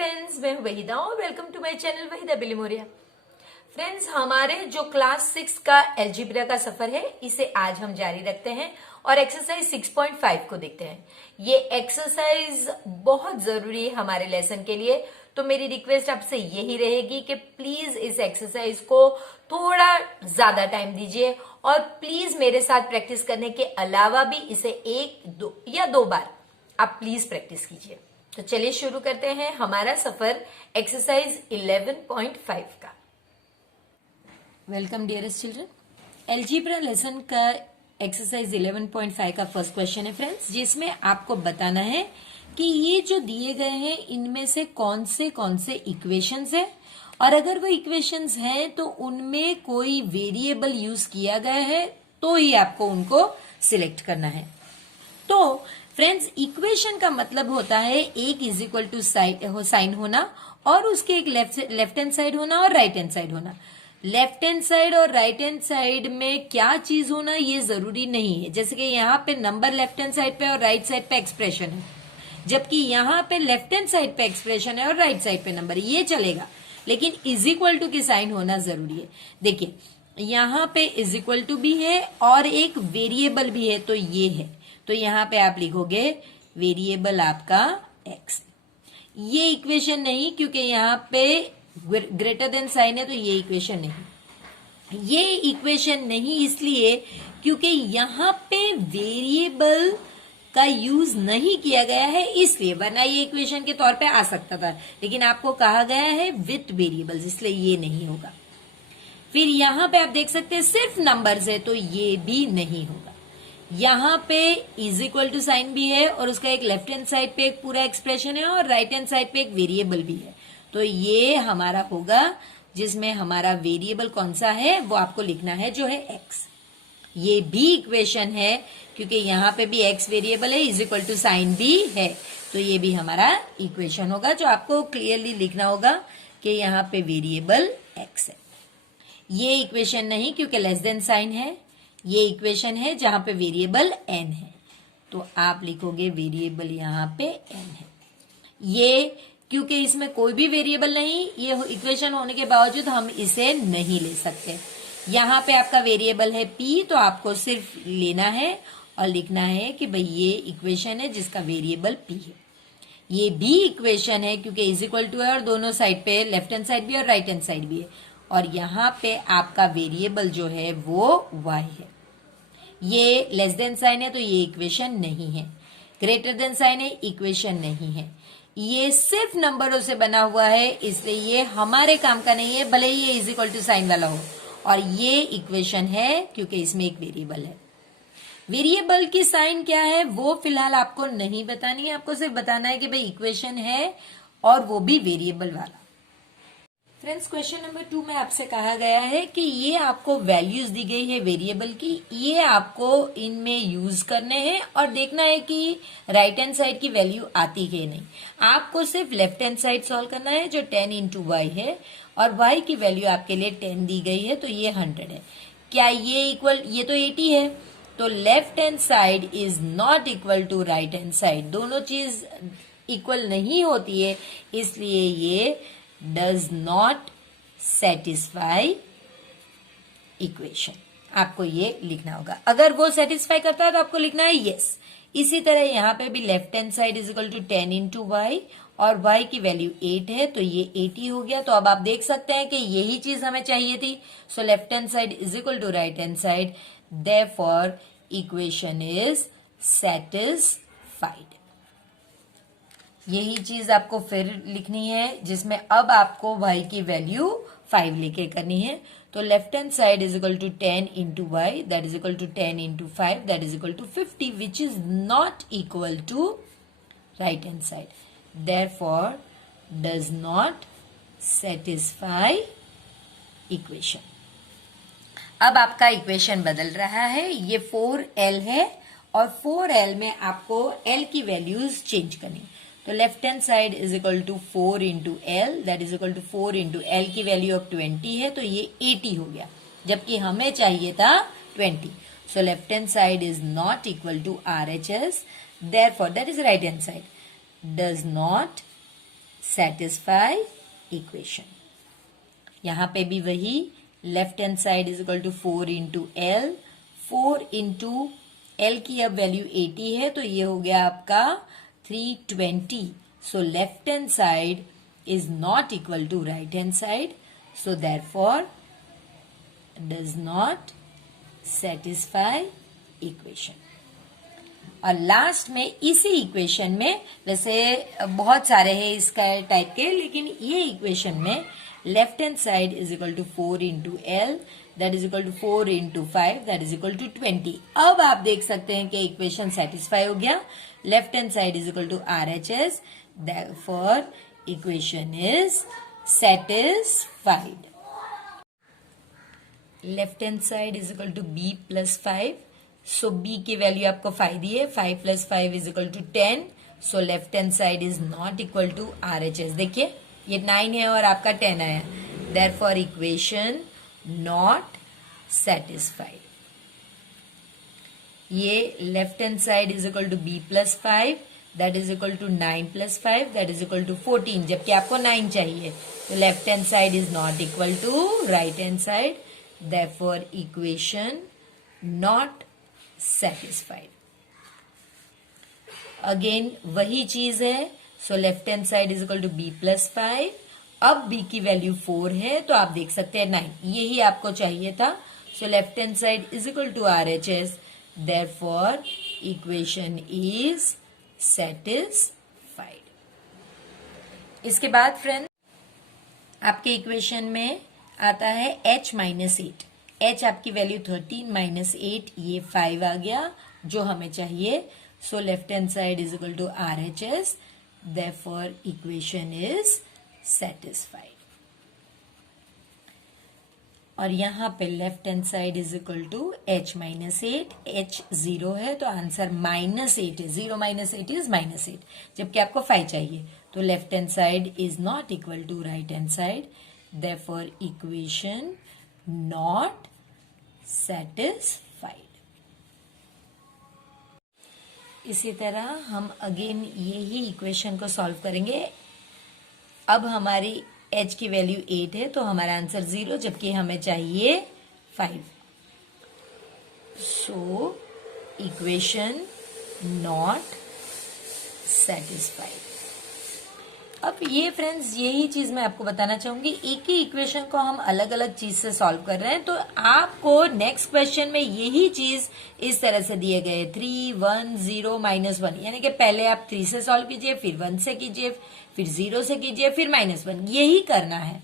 Friends, मैं हूं वहीदा और welcome to my channel Waheeda Bilimoria. Friends, हमारे जो क्लास 6 का एल्जेब्रा का सफर है इसे आज हम जारी रखते हैं और एक्सरसाइज 6.5 को देखते हैं। ये एक्सरसाइज बहुत जरूरी है हमारे लेसन के लिए, तो मेरी रिक्वेस्ट आपसे यही रहेगी कि प्लीज इस एक्सरसाइज को थोड़ा ज्यादा टाइम दीजिए और प्लीज मेरे साथ प्रैक्टिस करने के अलावा भी इसे दो बार आप प्लीज प्रैक्टिस कीजिए। तो चलिए शुरू करते हैं हमारा सफर एक्सरसाइज 11.5 का। Welcome dearest children. Algebra lesson का एक्सरसाइज 11.5 का फर्स्ट क्वेश्चन है फ्रेंड्स, जिसमें आपको बताना है कि ये जो दिए गए हैं इनमें से कौन से इक्वेशंस है और अगर वो इक्वेशंस हैं तो उनमें कोई वेरिएबल यूज किया गया है तो ही आपको उनको सिलेक्ट करना है। तो फ्रेंड्स, इक्वेशन का मतलब होता है एक इज इक्वल टू साइन होना और उसके एक लेफ्ट हैंड साइड होना और राइट हैंड साइड होना। लेफ्ट हैंड साइड और राइट हैंड साइड में क्या चीज होना ये जरूरी नहीं है। जैसे कि यहाँ पे नंबर लेफ्ट हैंड साइड पे और राइट साइड पे एक्सप्रेशन है, जबकि यहाँ पे लेफ्ट हैंड साइड पे एक्सप्रेशन है और राइट साइड पे नंबर, ये चलेगा, लेकिन इज इक्वल टू की साइन होना जरूरी है। देखिए, यहाँ पे इज इक्वल टू भी है और एक वेरिएबल भी है, तो ये है, तो यहाँ पे आप लिखोगे वेरिएबल आपका x। ये इक्वेशन नहीं, क्योंकि यहाँ पे ग्रेटर देन साइन है, तो ये इक्वेशन नहीं। ये इक्वेशन नहीं इसलिए क्योंकि यहाँ पे वेरिएबल का यूज नहीं किया गया है, इसलिए, वरना ये इक्वेशन के तौर पे आ सकता था, लेकिन आपको कहा गया है विथ वेरिएबल्स, इसलिए ये नहीं होगा। फिर यहाँ पे आप देख सकते हैं सिर्फ नंबर्स है, तो ये भी नहीं होगा। यहाँ पे इज इक्वल टू साइन भी है और उसका एक लेफ्ट हैंड साइड पे एक पूरा एक्सप्रेशन है और राइट हैंड साइड पे एक वेरिएबल भी है, तो ये हमारा होगा जिसमें हमारा वेरिएबल कौन सा है वो आपको लिखना है, जो है x। ये भी इक्वेशन है क्योंकि यहाँ पे भी x वेरिएबल है, इज इक्वल टू साइन भी है, तो ये भी हमारा इक्वेशन होगा, जो आपको क्लियरली लिखना होगा कि यहाँ पे वेरिएबल x है। ये इक्वेशन नहीं क्योंकि लेस देन साइन है। ये इक्वेशन है जहां पे वेरिएबल n है, तो आप लिखोगे वेरिएबल यहाँ पे n है। ये क्योंकि इसमें कोई भी वेरिएबल नहीं, ये इक्वेशन होने के बावजूद हम इसे नहीं ले सकते। यहाँ पे आपका वेरिएबल है p, तो आपको सिर्फ लेना है और लिखना है कि भाई ये इक्वेशन है जिसका वेरिएबल p है। ये भी इक्वेशन है क्योंकि इज इक्वल टू है और दोनों साइड पे लेफ्ट हैंड साइड भी और राइट हैंड साइड भी है, और यहाँ पे आपका वेरिएबल जो है वो y है। ये लेस देन साइन है, तो ये इक्वेशन नहीं है। ग्रेटर देन साइन है, इक्वेशन नहीं है। ये सिर्फ नंबरों से बना हुआ है, इसलिए ये हमारे काम का नहीं है, भले ही ये इज इक्वल टू साइन वाला हो। और ये इक्वेशन है क्योंकि इसमें एक वेरिएबल है। वेरिएबल की साइन क्या है वो फिलहाल आपको नहीं बतानी है, आपको सिर्फ बताना है कि भाई इक्वेशन है और वो भी वेरिएबल वाला। फ्रेंड्स, क्वेश्चन नंबर 2 में आपसे कहा गया है कि ये आपको वैल्यूज दी गई है वेरिएबल की, ये आपको इनमें यूज करने हैं और देखना है कि राइट हैंड साइड की वैल्यू आती है नहीं। आपको सिर्फ लेफ्ट हैंड साइड सॉल्व करना है, जो 10 इंटू वाई है, और y की वैल्यू आपके लिए 10 दी गई है, तो ये 100 है। क्या ये इक्वल, ये तो 80 है, तो left hand side is not equal to right hand side, दोनों चीज इक्वल नहीं होती है, इसलिए ये does not satisfy equation। आपको ये लिखना होगा। अगर वो सेटिस्फाई करता है तो आपको लिखना है yes। इसी तरह यहाँ पे भी left hand side is equal to 10 into Y और y की वैल्यू 8 है, तो ये 80 हो गया। तो अब आप देख सकते हैं कि यही चीज हमें चाहिए थी, so left hand side is equal to right hand side, therefore equation is satisfied. यही चीज आपको फिर लिखनी है, जिसमें अब आपको y की वैल्यू 5 लेके करनी है। तो left hand side is equal to 10 into Y, that is equal to 10 into 5, that is equal to 50, which is not equal to right hand side, therefore does not satisfy equation. अब आपका equation बदल रहा है, ये 4l है और 4l में आपको l की वैल्यूज चेंज करनी। तो left hand side is equal to 4 into L, that is equal to 4 into L की वैल्यू अब 20 है, तो ये 80 हो गया, जबकि हमें चाहिए था 20। So left hand side is not equal to RHS, therefore that is right hand side does not satisfy equation. यहां पे भी वही left hand side is equal to 4 into L, 4 into L की अब वैल्यू 80 है तो ये हो गया आपका 320। So left hand side is not equal to right hand side, so therefore does not satisfy equation. और लास्ट में इसी इक्वेशन में, वैसे बहुत सारे हैं इसका टाइप के, लेकिन ये इक्वेशन में left hand side is equal to 4 into L that is equal to 4 into 5 that is equal to 20। अब आप देख सकते हैं कि इक्वेशन सेटिस्फाई हो गया। Left hand side is equal to RHS, therefore equation is satisfied. Left hand side is equal to B plus 5, so B की वैल्यू आपको 5 दी है, 5 plus 5 is equal to 10, so left hand side is not equal to RHS। देखिए ये 9 है और आपका 10 आया, देयरफॉर इक्वेशन नॉट सेटिस्फाइड। ये left hand side is equal to B plus 5 that is equal to 9 plus 5 that is equal to 14, जबकि आपको 9 चाहिए, तो left hand side is not equal to right hand side, therefore equation not satisfied। Again वही चीज है, so left hand side is equal to B plus 5, अब B की value 4 है तो आप देख सकते हैं 9, यही आपको चाहिए था, so left hand side is equal to RHS, therefore equation is satisfied. इसके बाद फ्रेंड आपके इक्वेशन में आता है h माइनस 8, h आपकी वैल्यू 13 माइनस 8, ये 5 आ गया जो हमें चाहिए, so left hand side is equal to RHS, therefore equation is satisfied. और यहां पे left hand side is equal to h minus 8, h 0 है तो आंसर माइनस 8 है, 0 माइनस 8 इज माइनस 8, जबकि आपको 5 चाहिए, तो left hand side is not equal to right hand side, therefore equation not satisfied। इसी तरह हम अगेन यही इक्वेशन को सॉल्व करेंगे। अब हमारी h की वैल्यू 8 है तो हमारा आंसर 0, जबकि हमें चाहिए 5, सो इक्वेशन नॉट सेटिस्फाइड। अब ये फ्रेंड्स यही चीज मैं आपको बताना चाहूंगी, एक ही इक्वेशन को हम अलग अलग चीज से सॉल्व कर रहे हैं, तो आपको नेक्स्ट क्वेश्चन में यही चीज इस तरह से दिए गए 3 1 0 माइनस 1, यानी कि पहले आप 3 से सॉल्व कीजिए, फिर 1 से कीजिए, फिर 0 से कीजिए, फिर माइनस 1, यही करना है।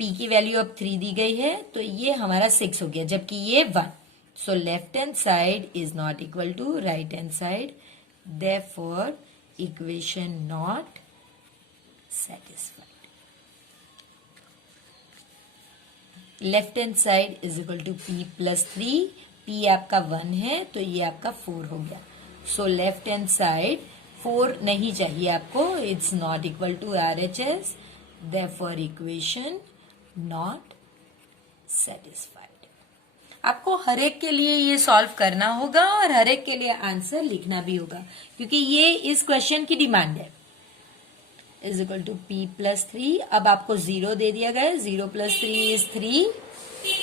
P की वैल्यू अब 3 दी गई है तो ये हमारा 6 हो गया, जबकि ये 1, so left hand side is not equal to right hand side, therefore equation not satisfied। left hand side is equal to P plus 3, P आपका 1 है तो ये आपका 4 हो गया, so left hand side 4 नहीं चाहिए आपको, it's not equal to RHS, therefore equation not satisfied। आपको हर एक के लिए ये सॉल्व करना होगा और हर एक के लिए आंसर लिखना भी होगा, क्योंकि ये इस क्वेश्चन की डिमांड है। Is equal to P plus 3, अब आपको 0 दे दिया गया, 0 प्लस 3 इज 3,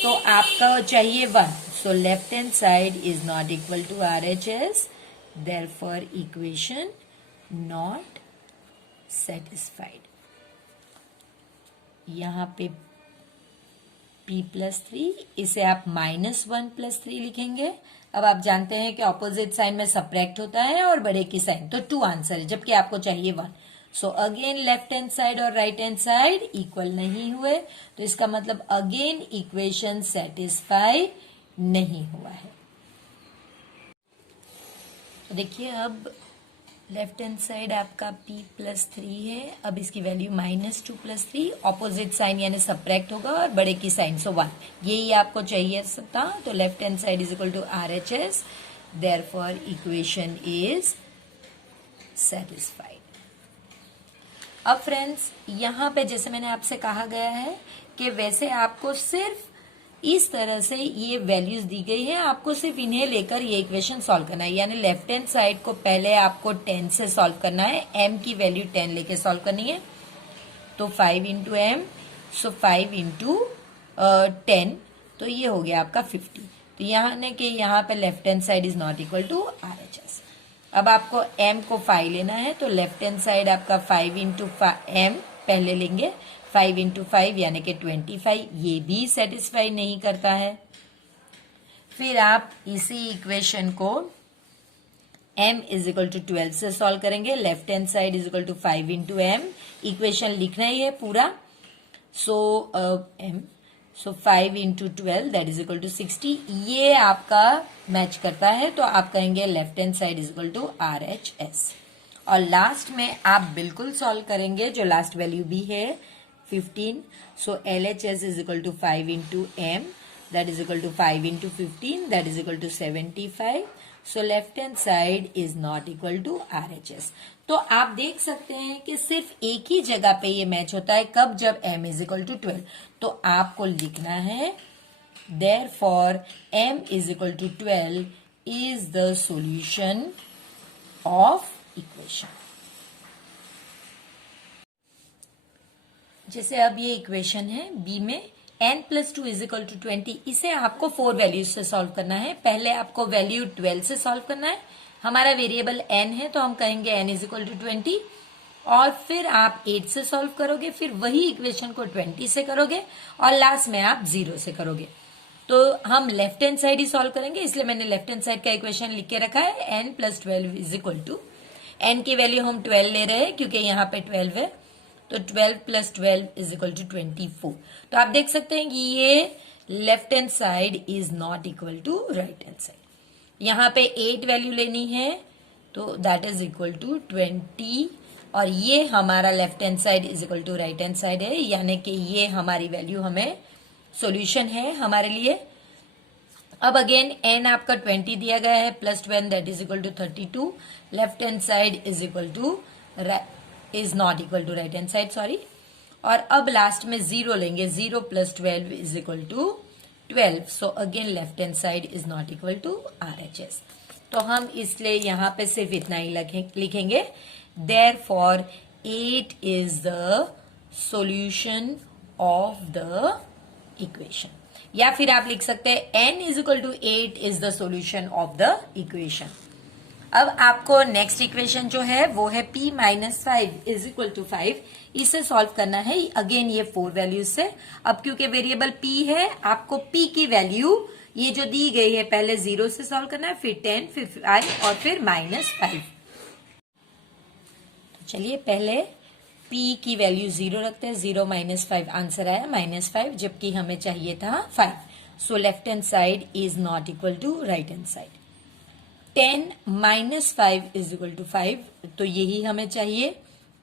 तो आपका चाहिए 1, so left hand side is not equal to RHS, therefore equation not satisfied. यहां पे P प्लस 3, इसे आप -1 प्लस 3 लिखेंगे। अब आप जानते हैं कि ऑपोजिट साइन में सब्ट्रैक्ट होता है और बड़े की साइन, तो 2 आंसर है, जबकि आपको चाहिए 1, सो अगेन लेफ्ट हैंड साइड और राइट हैंड साइड इक्वल नहीं हुए, तो इसका मतलब अगेन इक्वेशन सेटिस्फाई नहीं हुआ है। तो देखिए अब लेफ्ट हैंड साइड आपका P प्लस 3 है, अब इसकी वैल्यू -2 प्लस 3, ऑपोजिट साइन यानी सब्ट्रैक्ट होगा और बड़े की साइन, सो 1, यही आपको चाहिए था, तो left hand side is equal to RHS, therefore equation is satisfied. अब फ्रेंड्स यहाँ पे जैसे मैंने आपसे कहा गया है कि वैसे आपको सिर्फ इस तरह से ये वैल्यूज दी गई है, आपको सिर्फ इन्हें लेकर ये इक्वेशन सॉल्व करना है। यानी लेफ्ट हैंड साइड को पहले आपको 10 से सॉल्व करना है, m की वैल्यू 10 लेके सॉल्व करनी है। तो 5 इंटू एम, सो 5 इंटू 10, तो ये हो गया आपका 50। तो यहाँ कि यहाँ पे left hand side is not equal to RHS। अब आपको m को 5 लेना है, तो लेफ्ट हैंड साइड आपका 5 इंटू m पहले लेंगे, 5 इंटू 5 यानी कि 25, ये भी सेटिस्फाई नहीं करता है। फिर आप इसी इक्वेशन को m इज इक्वल टू 12 से सॉल्व करेंगे। Left hand side is equal to 5 into m, equation लिखना ही है पूरा। So 5 into 12 that is equal to 60, ये आपका मैच करता है, तो आप कहेंगे left hand side is equal to RHS। और लास्ट में आप बिल्कुल सॉल्व करेंगे, जो लास्ट वैल्यू भी है 15, so LHS is equal to 5 into m that is equal to 5 into 15 that is equal to 75। So left hand side is not equal to RHS। तो आप देख सकते हैं कि सिर्फ एक ही जगह पे ये मैच होता है, कब? जब m इज इक्वल टू 12। तो आपको लिखना है therefore m is equal to 12 is the solution of equation. जैसे अब ये इक्वेशन है b में n plus 2 is equal to 20, इसे आपको 4 वैल्यूज से सॉल्व करना है। पहले आपको वैल्यू 12 से सॉल्व करना है, हमारा वेरिएबल n है तो हम कहेंगे n इज इक्वल टू 20, और फिर आप 8 से सॉल्व करोगे, फिर वही इक्वेशन को 20 से करोगे, और लास्ट में आप 0 से करोगे। तो हम लेफ्ट हैंड साइड ही सॉल्व करेंगे, इसलिए मैंने लेफ्ट हैंड साइड का इक्वेशन लिख के रखा है n plus 12 is equal to, n की वैल्यू हम 12 ले रहे हैं क्योंकि यहाँ पे 12 है, तो 12 प्लस 12 इज इक्वल टू 24। तो आप देख सकते हैं कि ये left hand side is not equal to right hand side. यहाँ पे 8 वैल्यू लेनी है, तो दैट इज इक्वल टू 20, और ये हमारा left hand side is equal to right hand side है, यानी कि ये हमारी वैल्यू हमें सॉल्यूशन है हमारे लिए। अब अगेन n आपका 20 दिया गया है, plus 12 that is equal to 32, left hand side is equal to is not equal to right hand side, sorry. और अब लास्ट में 0 लेंगे, 0 plus 12 is equal to 12, so again left hand side is not equal to RHS। तो हम इसलिए यहाँ पे सिर्फ इतना ही लिखेंगे, therefore 8 is the solution of the equation, या फिर आप लिख सकते हैं n is equal to 8 is the solution of the equation. अब आपको नेक्स्ट इक्वेशन जो है वो है p minus 5 is equal to 5, इसे सॉल्व करना है अगेन ये 4 वैल्यूज से। अब क्योंकि वेरिएबल p है, आपको p की वैल्यू ये जो दी गई है पहले 0 से सॉल्व करना है, फिर 10, फिर 5 और फिर -5। तो चलिए पहले p की वैल्यू 0 रखते हैं, 0 माइनस 5 आंसर आया -5, जबकि हमें चाहिए था 5। So left hand side is not equal to right hand side. 10 minus 5 is equal to 5, तो यही हमें चाहिए,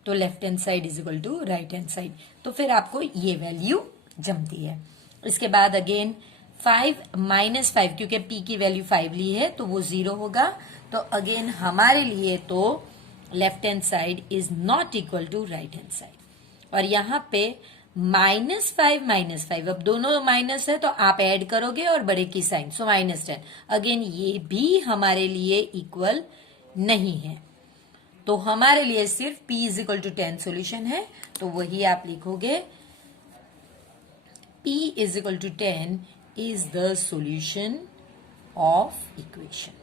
तो left hand side is equal to right hand side. तो फिर आपको ये वैल्यू जमती है। इसके बाद अगेन 5 माइनस 5, क्योंकि p की वैल्यू 5 ली है तो वो 0 होगा, तो अगेन हमारे लिए तो left hand side is not equal to right hand side. और यहाँ पे -5 अब दोनों माइनस है तो आप ऐड करोगे और बड़े की साइन, सो -10। अगेन ये भी हमारे लिए इक्वल नहीं है, तो हमारे लिए सिर्फ p is equal to 10 solution है, तो वही आप लिखोगे p is equal to 10 is the solution of equation.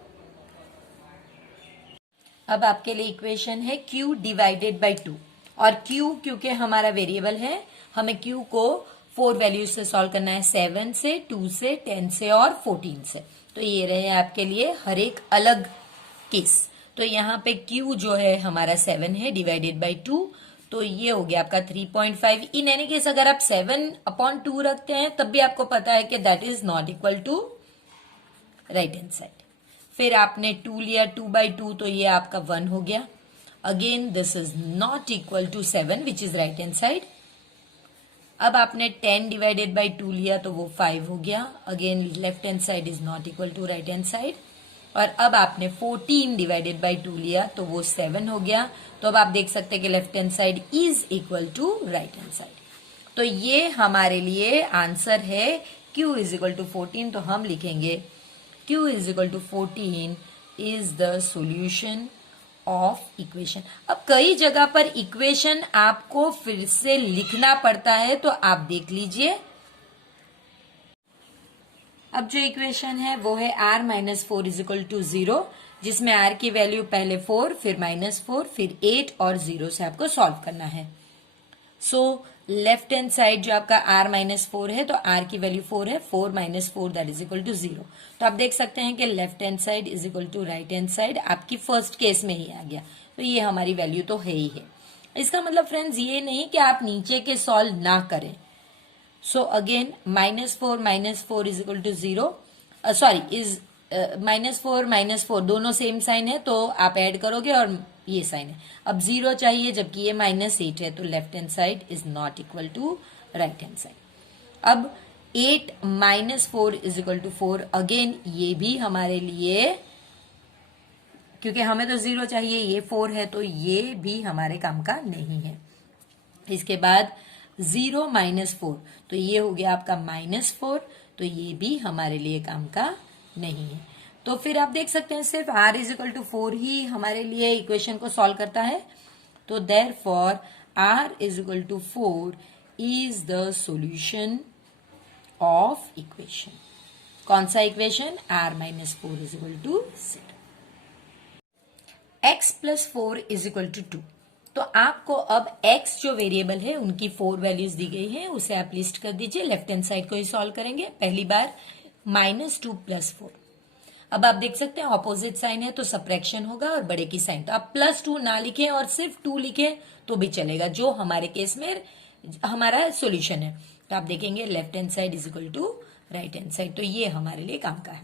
अब आपके लिए इक्वेशन है q डिवाइडेड बाय 2, और q क्योंकि हमारा वेरिएबल है, हमें q को 4 वैल्यूज से सॉल्व करना है, 7 से, 2 से, 10 से और 14 से। तो ये रहे आपके लिए हर एक अलग केस। तो यहाँ पे q जो है हमारा 7 है डिवाइडेड बाय 2, तो ये हो गया आपका 3.5। इन एनी केस अगर आप 7/2 रखते हैं तब भी आपको पता है कि that is not equal to right hand side. फिर आपने 2 लिया, 2/2, तो ये आपका 1 हो गया। Again this is not equal to 7 which is right hand side. अब आपने 10 डिवाइडेड बाय 2 लिया तो वो 5 हो गया। Again left hand side is not equal to right hand side. और अब आपने 14 डिवाइडेड बाय 2 लिया तो वो 7 हो गया। तो अब आप देख सकते हैं कि left hand side is equal to right hand side. तो ये हमारे लिए आंसर है q इज इक्वल टू 14, तो हम लिखेंगे q is equal to 14 is the solution of equation. अब कई जगह पर इक्वेशन आपको फिर से लिखना पड़ता है, तो आप देख लीजिए। अब जो इक्वेशन है वो है r minus 4 is equal to 0, जिसमें r की वैल्यू पहले 4, फिर -4, फिर 8 और 0 से आपको सॉल्व करना है। सो लेफ्ट हैंड साइड जो आपका r माइनस 4 है, तो r की वैल्यू 4 है, 4 minus 4 that is equal to 0। तो आप देख सकते हैं कि left hand side is equal to right hand side आपकी फर्स्ट केस में ही आ गया, तो ये हमारी वैल्यू तो है ही है। इसका मतलब फ्रेंड्स ये नहीं कि आप नीचे के सॉल्व ना करें। So again -4 is equal to 0, sorry is -4 दोनों सेम साइन है, तो आप ऐड करोगे और ये साइन है। अब 0 चाहिए जबकि ये -8 है, तो left hand side is not equal to right hand side. अब 8 -4 इज इक्वल टू 4, अगेन ये भी हमारे लिए, क्योंकि हमें तो 0 चाहिए, ये 4 है, तो ये भी हमारे काम का नहीं है। इसके बाद 0 -4, तो ये हो गया आपका -4, तो ये भी हमारे लिए काम का नहीं है। तो फिर आप देख सकते हैं सिर्फ r इज इक्वल टू 4 ही हमारे लिए इक्वेशन को सॉल्व करता है, तो therefore r is equal to 4 is the solution of equation. कौन सा equation? r minus 4 is equal to 0। x plus 4 is equal to 2। तो आपको अब x जो वेरिएबल है उनकी 4 वैल्यूज दी गई है, उसे आप लिस्ट कर दीजिए। लेफ्ट हैंड साइड को ही सॉल्व करेंगे। पहली बार -2 + 4। अब आप देख सकते हैं ऑपोजिट साइन है तो सब्ट्रैक्शन होगा और बड़े की साइन, तो आप +2 ना लिखें और सिर्फ 2 लिखें तो भी चलेगा, जो हमारे केस में हमारा सॉल्यूशन है। तो आप देखेंगे left hand side is equal to right hand side, तो ये हमारे लिए काम का है।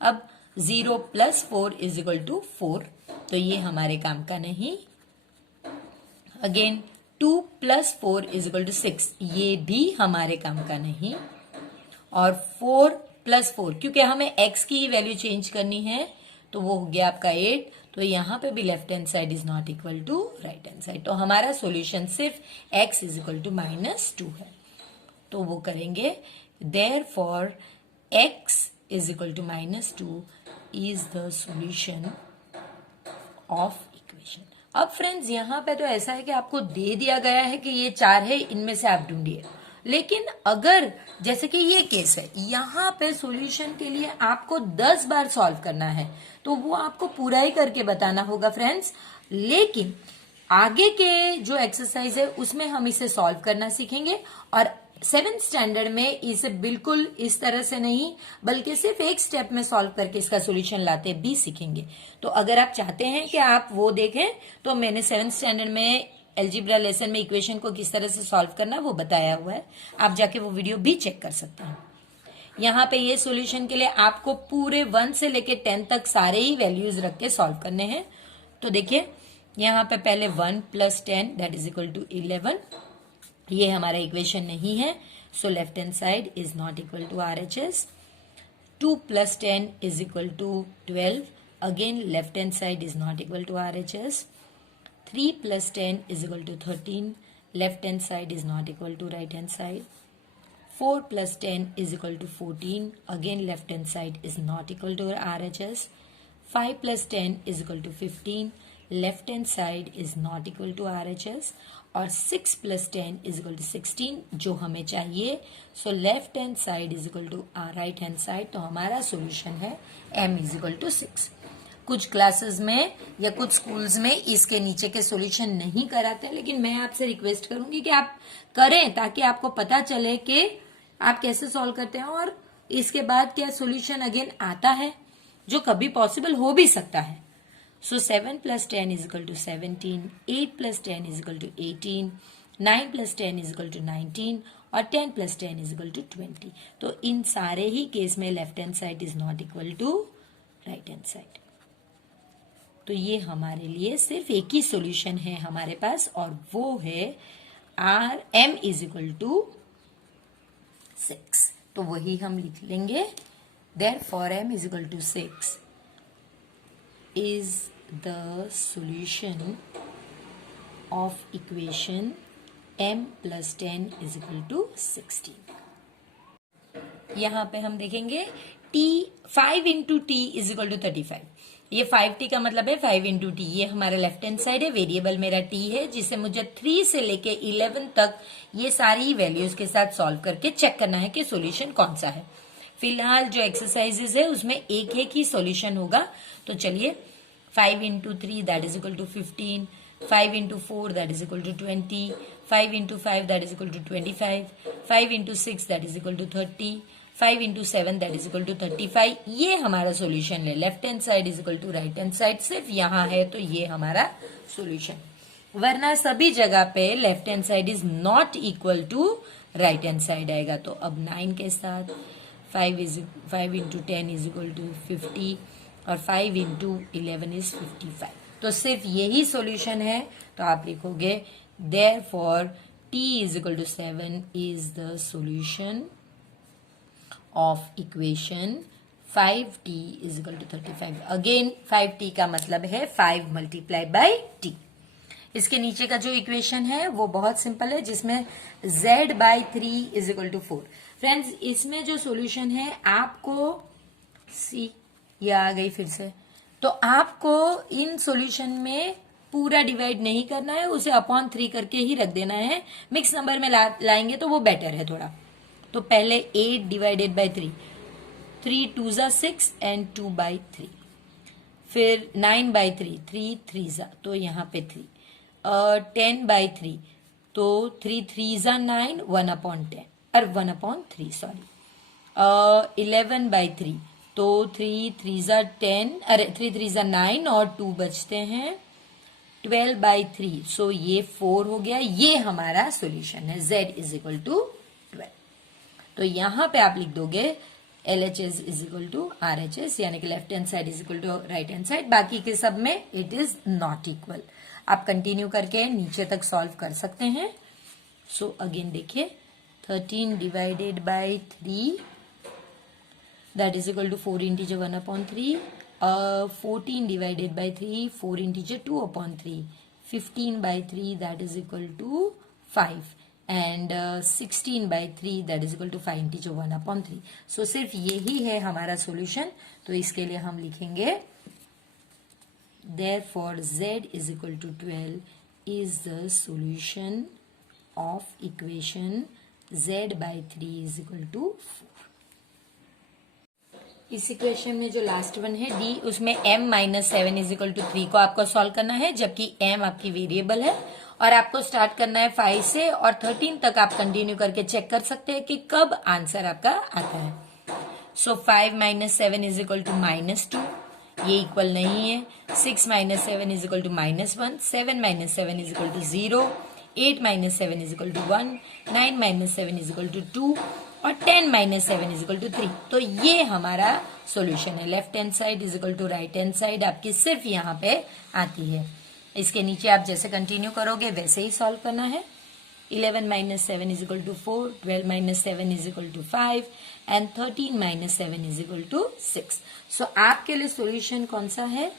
अब 0 + 4 इज इक्वल टू 4, तो ये हमारे काम का नहीं। अगेन 2 + 4 इज इक्वल टू 6, ये भी हमारे काम का नहीं। और 4 + 4, क्योंकि हमें x की ही वैल्यू चेंज करनी है, तो वो हो गया आपका 8, तो यहां पे भी left hand side is not equal to right hand side, तो हमारा सॉल्यूशन सिर्फ x इज इक्वल टू -2 है। तो वो करेंगे therefore x is equal to -2 is the solution of equation. अब फ्रेंड्स यहां पे तो ऐसा है कि आपको दे दिया गया है कि ये 4 है, इनमें से आप ढूंढिए। लेकिन अगर जैसे कि ये केस है, यहां पे सॉल्यूशन के लिए आपको 10 बार सॉल्व करना है, तो वो आपको पूरा ही करके बताना होगा फ्रेंड्स। लेकिन आगे के जो एक्सरसाइज है उसमें हम इसे सॉल्व करना सीखेंगे, और 7th स्टैंडर्ड में इसे बिल्कुल इस तरह से नहीं बल्कि सिर्फ एक स्टेप में सॉल्व करके इसका सॉल्यूशन लाते भी सीखेंगे। तो अगर आप चाहते हैं कि आप वो देखें, तो मैंने 7th स्टैंडर्ड में अलजेब्रा लेसन में इक्वेशन को किस तरह से सॉल्व करना वो बताया हुआ है, आप जाके वो वीडियो भी चेक कर सकते हैं। यहाँ पे ये सॉल्यूशन के लिए आपको पूरे 1 से लेके 10 तक सारे ही वैल्यूज रख के सॉल्व करने हैं। तो देखिए यहाँ पे पहले 1 + 10 दैट इज इक्वल टू 11, ये हमारा इक्वेशन नहीं है, so left hand side is not equal to RHS। 2 + 10 is equal to 12, again left hand side is not equal to RHS। 3 + 10 is equal to 13. Left hand side is not equal to right hand side. 4 + 10 is equal to 14. Again left hand side is not equal to RHS. 5 + 10 is equal to 15. Left hand side is not equal to RHS. और 6 + 10 is equal to 16 जो हमें चाहिए। So left hand side is equal to right hand side, तो हमारा solution है m is equal to 6। कुछ classes में या कुछ स्कूल्स में इसके नीचे के सॉल्यूशन नहीं कराते, लेकिन मैं आपसे रिक्वेस्ट करूंगी कि आप करें ताकि आपको पता चले कि आप कैसे सॉल्व करते हैं, और इसके बाद क्या सॉल्यूशन अगेन आता है जो कभी पॉसिबल हो भी सकता है। So 7 + 10 is equal to 17, 8 + 10 is equal to 18, 9 + 10 is equal to 19 और 10 + 10 इज इक्वल टू 20। तो इन सारे ही केस में left hand side is not equal to right hand side. तो ये हमारे लिए सिर्फ एक ही सॉल्यूशन है हमारे पास, और वो है m इज इक्वल टू 6। तो वही हम लिख लेंगे, therefore m is equal to 6 is the solution of equation m + 10 is equal to 16। यहाँ पे हम देखेंगे t 5 into t is equal to 35। ये 5t का मतलब है 5 इंटू टी। ये हमारा लेफ्ट हैंड साइड है, वेरिएबल मेरा t है, जिसे मुझे 3 से लेके 11 तक ये सारी वैल्यूज के साथ सॉल्व करके चेक करना है कि सॉल्यूशन कौन सा है। फिलहाल जो एक्सरसाइजेज है उसमें एक ही सॉल्यूशन होगा। तो चलिए 5 into 3 that is equal to 15, 5 into 4 that is equal to 20, 5 into 5 that is equal to 25, 5 into 6 that is equal to 30, 5 into 7 that is equal to 35। ये हमारा सॉल्यूशन है। Left hand side is equal to right hand side, सिर्फ यहाँ है तो ये हमारा solution. वरना सभी जगह पे left hand side is not equal to right hand side आएगा। तो अब 9 के साथ 5 into 10 is equal to 50 और 5 into 11 is 55। तो सिर्फ यही सॉल्यूशन है। तो आप लिखोगे therefore t is equal to 7 is the solution of equation 5t is equal to 35। Again 5t का मतलब है 5 multiplied by t। इसके नीचे का जो इक्वेशन है वो बहुत सिंपल है, जिसमें z by 3 is equal to 4। Friends, इसमें जो सॉल्यूशन है आपको ये आ गई फिर से, तो आपको इन सॉल्यूशन में पूरा डिवाइड नहीं करना है, उसे अपॉन 3 करके ही रख देना है। मिक्स नंबर में लाएंगे तो वो बेटर है थोड़ा। तो पहले 8 डिवाइडेड बाय 3, 3 2 जा 6 एंड 2 by 3, फिर 9 by 3, 3 3 जा तो यहाँ पे 3, 10 by 3 तो 3 3 जा 9, 1/10 और 1/3 सॉरी, 11 by 3 तो 3 3 जा 10, अरे 3 3 जा 9 और 2 बचते हैं, 12 by 3 सो ये 4 हो गया। ये हमारा सॉल्यूशन है, z इज इक्वल टू 12। तो यहां पे आप लिख दोगे LHS is equal to RHS, यानी कि left hand side is equal to right hand side. बाकी के सब में इट इज नॉट इक्वल। आप कंटिन्यू करके नीचे तक सॉल्व कर सकते हैं। सो अगेन देखिए 13 divided by 3 that is equal to 4 integer 1/3, 14 divided by 3 4 integer 2/3, 15 by 3 that is equal to 5 and 16 by 3 that is equal to 5 integer 1/3। so सिर्फ यही है हमारा सॉल्यूशन। तो इसके लिए हम लिखेंगे therefore z is equal to 12 is the solution of equation z by 3 is equal to 4। इस इक्वेशन में जो लास्ट वन है डी, उसमें m minus 7 is equal to 3 को आपको सॉल्व करना है, जबकि m आपकी वेरिएबल है और आपको स्टार्ट करना है 5 से और 13 तक आप कंटिन्यू करके चेक कर सकते हैं कि कब आंसर आपका आता है। So 5 minus 7 is equal to -2, ये इक्वल नहीं है। 6 minus 7 is equal to -1, 7 minus 7 is equal to 0, 8 minus 7 is equal to 1, 9 minus 7 is equal to 2 और 10 माइनस 7 इज इक्वल टू 3। तो ये हमारा सॉल्यूशन है। Left hand side is equal to right hand side आपकी सिर्फ यहाँ पे आती है। इसके नीचे आप जैसे कंटिन्यू करोगे वैसे ही सॉल्व करना है। 11 minus 7 is equal to 4, 12 minus 7 is equal to 5 and 13 minus 7 is equal to 6। So आपके लिए सॉल्यूशन कौन सा है?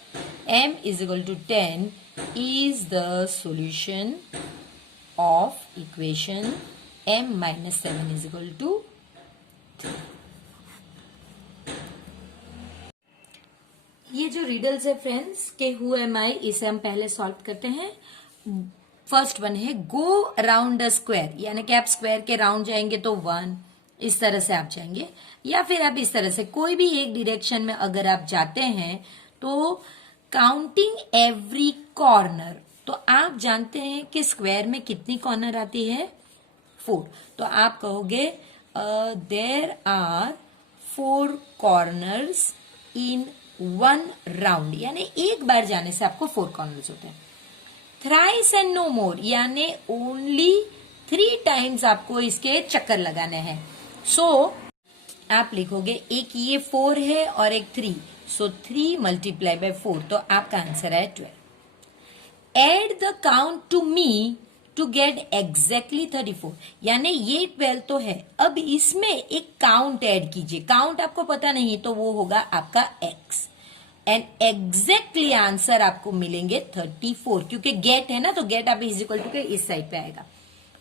m is equal to 10 is the solution of equation m minus 7 is equal to 3। ये जो रिडल्स है फ्रेंड्स के who am आई, इसे हम पहले सॉल्व करते हैं। फर्स्ट वन है गो अराउंड अ स्क्वायर, यानी कि आप स्क्वायर के राउंड जाएंगे तो 1 इस तरह से आप जाएंगे, या फिर आप इस तरह से कोई भी एक डायरेक्शन में अगर आप जाते हैं तो काउंटिंग एवरी कॉर्नर, तो आप जानते हैं कि स्क्वायर में कितनी कॉर्नर आती है? 4। तो आप कहोगे there are 4 corners in 1 round, यानी एक बार जाने से आपको 4 कॉर्नर्स होते हैं। थ्राइस एंड नो मोर, यानी ओनली 3 टाइम्स आपको इसके चक्कर लगाने हैं। सो आप लिखोगे एक ये 4 है और एक 3, सो 3 मल्टीप्लाई बाय 4, तो आपका आंसर है 12। Add the count to me to get exactly 34, यानी ये 12 तो है, अब इसमें एक काउंट ऐड कीजिए। काउंट आपको पता नहीं तो वो होगा आपका x, एंड एग्जैक्टली आंसर आपको मिलेंगे 34, क्योंकि गेट है ना, तो गेट आप इज इक्वल टू के इस साइड पे आएगा।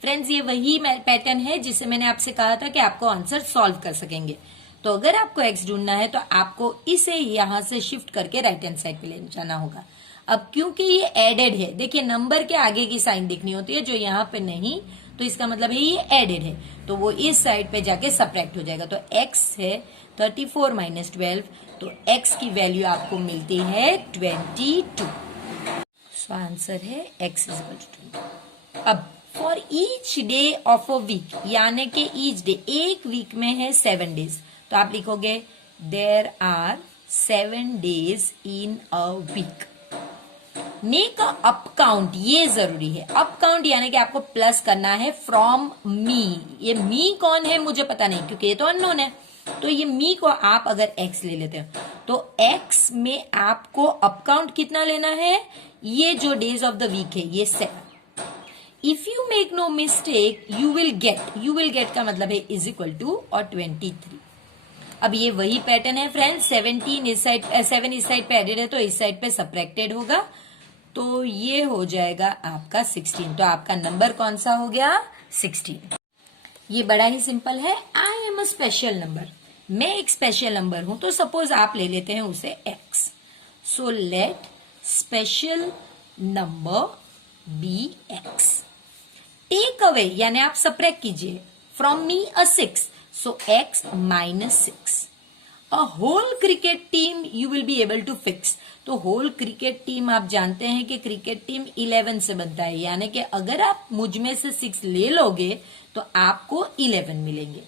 फ्रेंड्स ये वही पैटर्न है जिसे मैंने आपसे कहा था कि आपको आंसर सॉल्व कर सकेंगे। तो अगर आपको x ढूंढना है तो आपको इसे यहां से शिफ्ट करके राइट हैंड साइड पे ले जाना होगा। अब क्योंकि ये एडेड है, देखिए नंबर के आगे की साइन दिखनी होती है, जो यहाँ पे नहीं, तो इसका मतलब है ये एडेड है, तो वो इस साइड पे जाके सब्ट्रैक्ट हो जाएगा। तो x है 34 माइनस 12, तो x की वैल्यू आपको मिलती है 22। सो आंसर है x इज इक्वल टू 2। अब for each day of a week, यानी कि ईच डे, एक वीक में है 7 डेज, तो आप लिखोगे there are 7 days in a week. Make up count, ये जरूरी है। अप काउंट यानी कि आपको प्लस करना है फ्रॉम मी। ये मी कौन है मुझे पता नहीं, क्योंकि ये तो अननोन है। तो ये मी को आप अगर x ले लेते हो तो x में आपको अप काउंट कितना लेना है, ये जो डेज ऑफ द वीक है ये 7। If you make no mistake you will get का मतलब है इज इक्वल टू और 23। अब ये वही पैटर्न है फ्रेंड्स, 17 इस साइड 7 इस साइड पे एडेड है तो इस साइड पे सब्ट्रैक्टेड होगा, तो ये हो जाएगा आपका 16। तो आपका नंबर कौन सा हो गया, 16। ये बड़ा ही सिंपल है। I am a special number, मैं एक स्पेशल नंबर हूं, तो सपोज आप ले लेते हैं उसे x। So let special number be x। Take away यानी आप सब्ट्रैक्ट कीजिए from me a 6, so x minus 6। A whole cricket team you will be able to fix, तो होल क्रिकेट टीम आप जानते हैं कि क्रिकेट टीम 11 से बनता है, यानी कि अगर आप मुझ में से 6 ले लोगे तो आपको 11 मिलेंगे।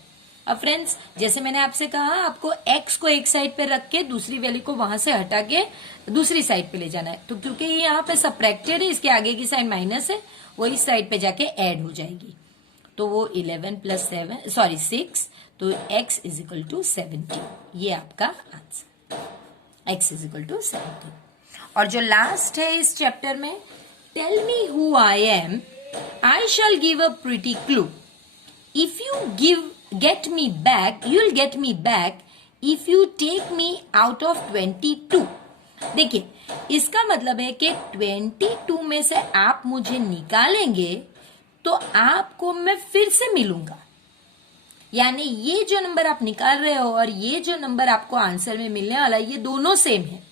अब फ्रेंड्स जैसे मैंने आपसे कहा, आपको x को एक साइड पे रख के दूसरी वैल्यू को वहां से हटा के दूसरी साइड पे ले जाना है, तो क्योंकि ये यहाँ पे सब्ट्रैक्टेड है, इसके आगे की साइड माइनस है, वो इस साइड पे जाके ऐड हो जाएगी, तो वो 11 प्लस 6, तो x इज इक्वल टू 17। ये आपका answer, x is equal to 17। और जो लास्ट है इस चैप्टर में, tell me who I am, I shall give a pretty clue, if you get me back, you'll get me back if you take me out of 22। देखिए इसका मतलब है कि 22 में से आप मुझे निकालेंगे तो आपको मैं फिर से मिलूंगा, यानी ये जो नंबर आप निकाल रहे हो और ये जो नंबर आपको आंसर में मिलने वाला है, ये दोनों सेम है।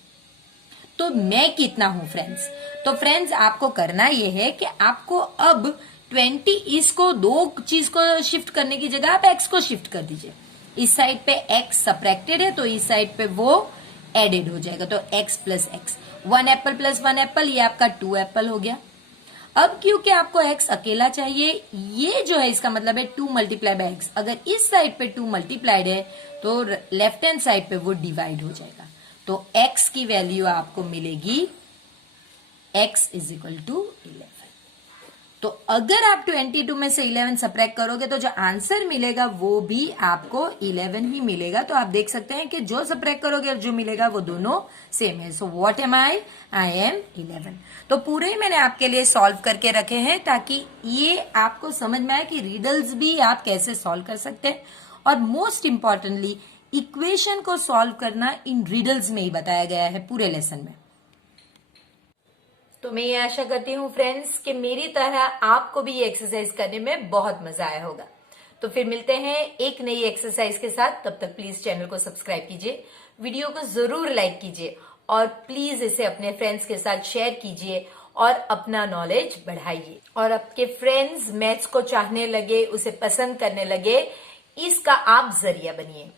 तो मैं कितना हूं फ्रेंड्स, तो फ्रेंड्स आपको करना यह है कि आपको अब 20 इसको दो चीज को शिफ्ट करने की जगह आप x को शिफ्ट कर दीजिए। इस साइड पे x सब्ट्रैक्टेड है तो इस साइड पे वो एडेड हो जाएगा, तो x plus x, 1 Apple plus 1 Apple, ये आपका 2 एप्पल हो गया। अब क्योंकि आपको x अकेला चाहिए, ये जो है इसका मतलब है 2 मल्टीप्लाई बाय x, अगर इस साइड पे 2 मल्टीप्लाइड है तो लेफ्ट हैंड साइड पे वो डिवाइड हो जाएगा, तो x की वैल्यू आपको मिलेगी x इज इक्वल टू 11। तो अगर आप 22 में से 11 सब्ट्रैक्ट करोगे तो जो आंसर मिलेगा वो भी आपको 11 ही मिलेगा। तो आप देख सकते हैं कि जो सब्ट्रैक्ट करोगे और जो मिलेगा वो दोनों सेम है। So what am I am 11। तो पूरे मैंने आपके लिए सॉल्व करके रखे हैं ताकि ये आपको समझ में आए कि रिडल्स भी आप कैसे सॉल्व कर सकते हैं, और मोस्ट इंपॉर्टेंटली इक्वेशन को सॉल्व करना इन रिडल्स में ही बताया गया है पूरे लेसन में। तो मैं ये आशा करती हूँ फ्रेंड्स कि मेरी तरह आपको भी ये एक्सरसाइज करने में बहुत मजा आया होगा। तो फिर मिलते हैं एक नई एक्सरसाइज के साथ, तब तक प्लीज चैनल को सब्सक्राइब कीजिए, वीडियो को जरूर लाइक कीजिए और प्लीज इसे अपने फ्रेंड्स के साथ शेयर कीजिए और अपना नॉलेज बढ़ाइए। और आपके फ्रेंड्स मैथ्स को चाहने लगे, उसे पसंद करने लगे, इसका आप जरिया बनिए।